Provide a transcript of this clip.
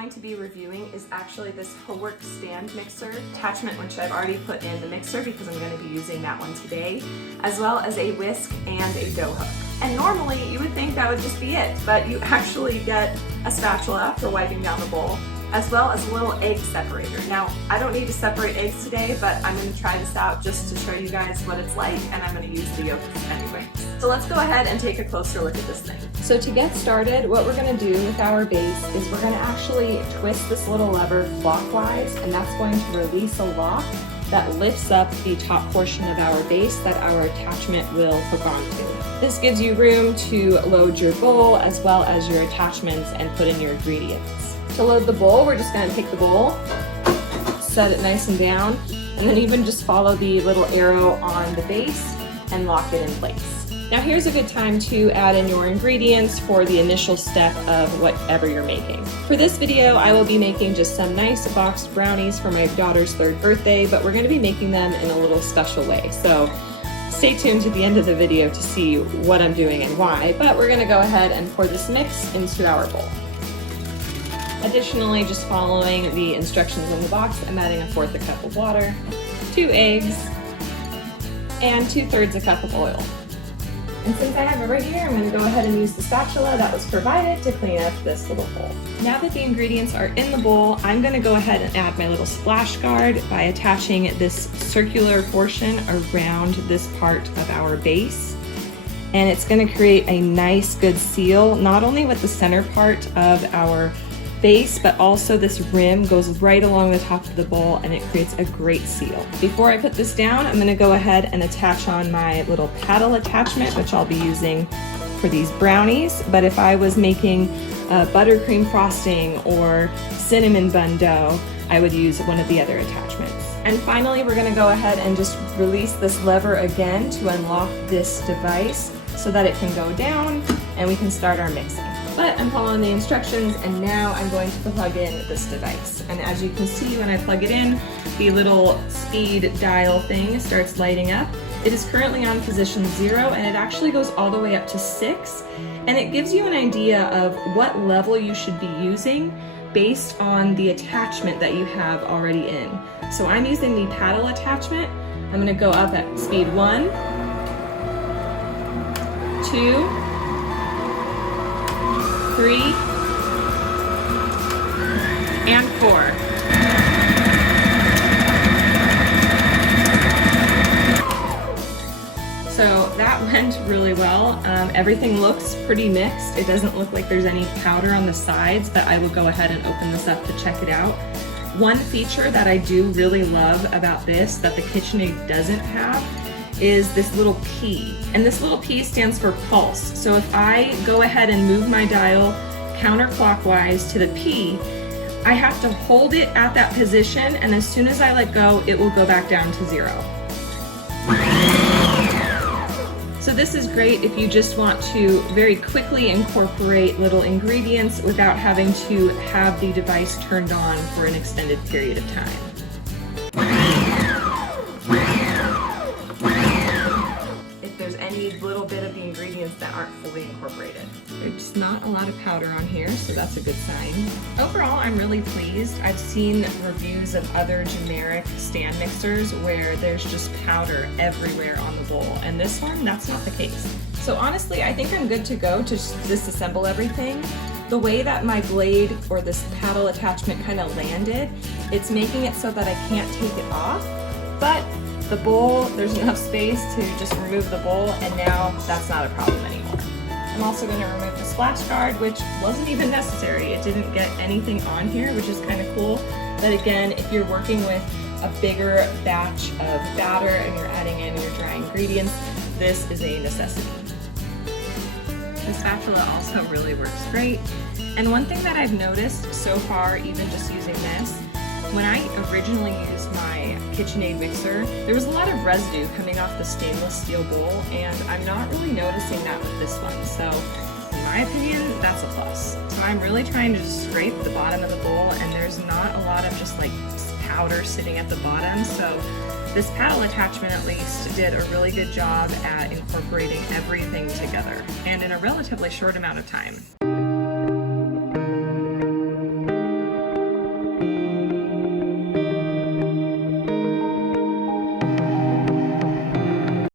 going to be reviewing is actually this Howork stand mixer attachment, which I've already put in the mixer because I'm going to be using that one today, as well as a whisk and a dough hook. And normally you would think that would just be it, but you actually get a spatula for wiping down the bowl, as well as a little egg separator. Now, I don't need to separate eggs today, but I'm going to try this out just to show you guys what it's like, and I'm going to use the yolks anyway. So let's go ahead and take a closer look at this thing. So to get started, what we're going to do with our base is we're going to actually twist this little lever clockwise, and that's going to release a lock that lifts up the top portion of our base that our attachment will hook onto. This gives you room to load your bowl as well as your attachments and put in your ingredients. To load the bowl, we're just going to take the bowl, set it nice and down, and then even just follow the little arrow on the base and lock it in place. Now here's a good time to add in your ingredients for the initial step of whatever you're making. For this video, I will be making just some nice boxed brownies for my daughter's 3rd birthday, but we're going to be making them in a little special way. So stay tuned to the end of the video to see what I'm doing and why, but we're going to go ahead and pour this mix into our bowl. Additionally, just following the instructions in the box, I'm adding 1/4 a cup of water, 2 eggs, and 2/3 a cup of oil. And since I have it right here, I'm going to go ahead and use the spatula that was provided to clean up this little bowl. Now that the ingredients are in the bowl, I'm going to go ahead and add my little splash guard by attaching this circular portion around this part of our base. And it's going to create a nice good seal, not only with the center part of our base, but also this rim goes right along the top of the bowl and it creates a great seal. Before I put this down, I'm going to go ahead and attach on my little paddle attachment, which I'll be using for these brownies. But if I was making buttercream frosting or cinnamon bun dough, I would use one of the other attachments. And finally, we're going to go ahead and just release this lever again to unlock this device so that it can go down and we can start our mixing. But I'm following the instructions, and now I'm going to plug in this device. And as you can see, when I plug it in, the little speed dial thing starts lighting up. It is currently on position 0, and it actually goes all the way up to 6. And it gives you an idea of what level you should be using based on the attachment that you have already in. So I'm using the paddle attachment. I'm going to go up at speed 1, 2, 3, and 4. So that went really well. Everything looks pretty mixed. It doesn't look like there's any powder on the sides, but I will go ahead and open this up to check it out. One feature that I do really love about this that the KitchenAid doesn't have is this little P. And this little P stands for pulse. So if I go ahead and move my dial counterclockwise to the P, I have to hold it at that position, and as soon as I let go, it will go back down to 0. So this is great if you just want to very quickly incorporate little ingredients without having to have the device turned on for an extended period of time. Any little bit of the ingredients that aren't fully incorporated. There's not a lot of powder on here, so that's a good sign. Overall, I'm really pleased. I've seen reviews of other generic stand mixers where there's just powder everywhere on the bowl, and this one, that's not the case. So honestly, I think I'm good to go to just disassemble everything. The way that my blade or this paddle attachment kind of landed, it's making it so that I can't take it off, but the bowl, there's enough space to just remove the bowl, and now that's not a problem anymore. I'm also going to remove the splash guard, which wasn't even necessary. It didn't get anything on here, which is kind of cool. But again, if you're working with a bigger batch of batter and you're adding in your dry ingredients, this is a necessity. The spatula also really works great. And one thing that I've noticed so far, even just using this, when I originally used my KitchenAid mixer, there was a lot of residue coming off the stainless steel bowl, and I'm not really noticing that with this one. So in my opinion, that's a plus. So I'm really trying to just scrape the bottom of the bowl, and there's not a lot of just like powder sitting at the bottom. So this paddle attachment at least did a really good job at incorporating everything together, and in a relatively short amount of time.